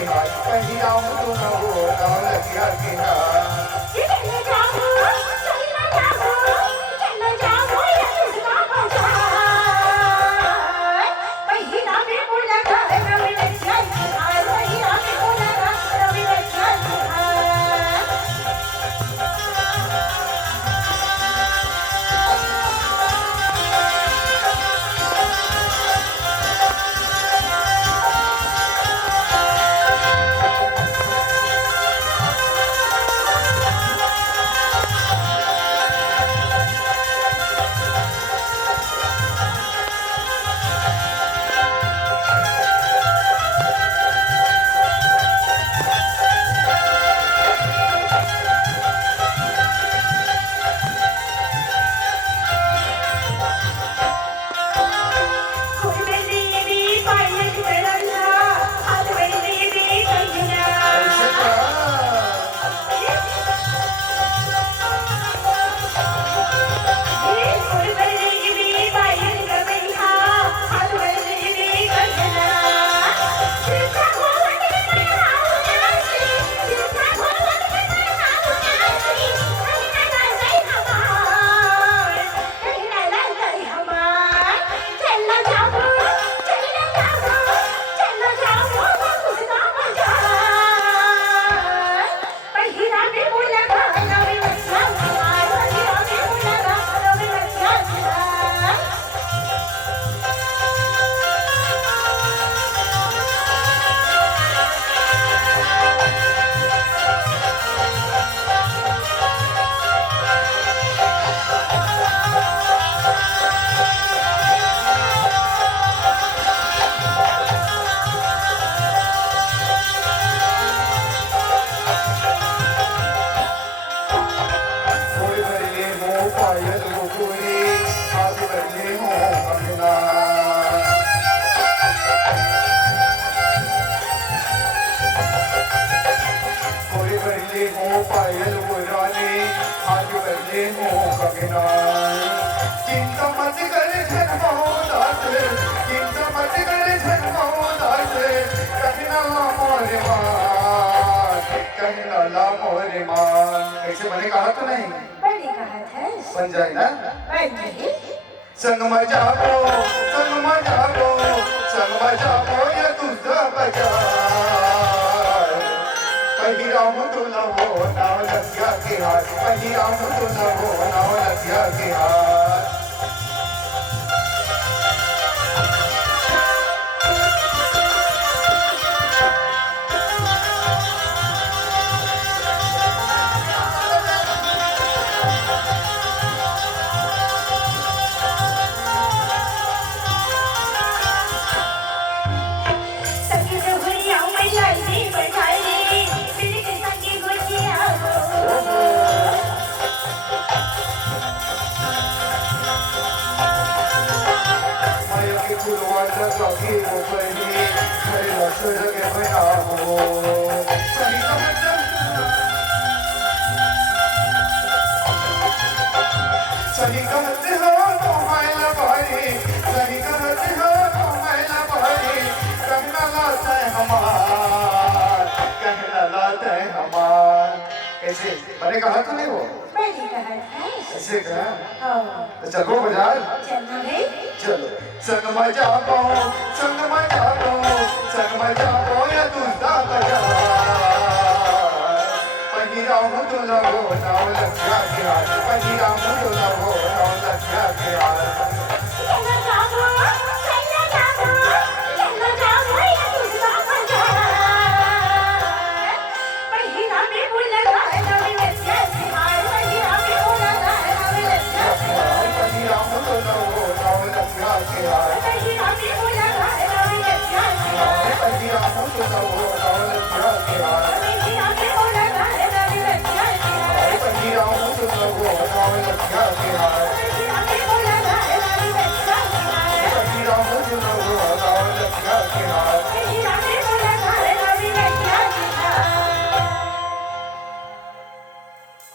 के हाथ पहिराऊं तो न हो नौलखिया के हाथ पायल पुराने आज बदले मोह गगना चिंता मत कर झरमाओ दास चिंता मत कर झरमाओ दास कहना मोरे मान कहना ला मोरे मान ऐसे मैंने कहा तो नहीं मैंने कहा था बन जाए ना बन गई संग मजाको ये तुझा बजा पहिराऊं तो न हो नौलखिया के हाथ पहिराऊं तो न हो नौलखिया के हाथ सही कहते हो तो मैला भारी सही कहते हो तो मैला भारी कहना लाता है हमार कहना लाता है हमार कैसे मैंने कहा तो नहीं वो मैंने कहा था ऐसे कहा हाँ तो चलो बाजार चलना है चलो संग मजाको या दूसरा बाजार पहिराऊं तो न हो नौलखिया के हाथ पहिराऊं तो न हो नौलखिया के हाथ Yeah.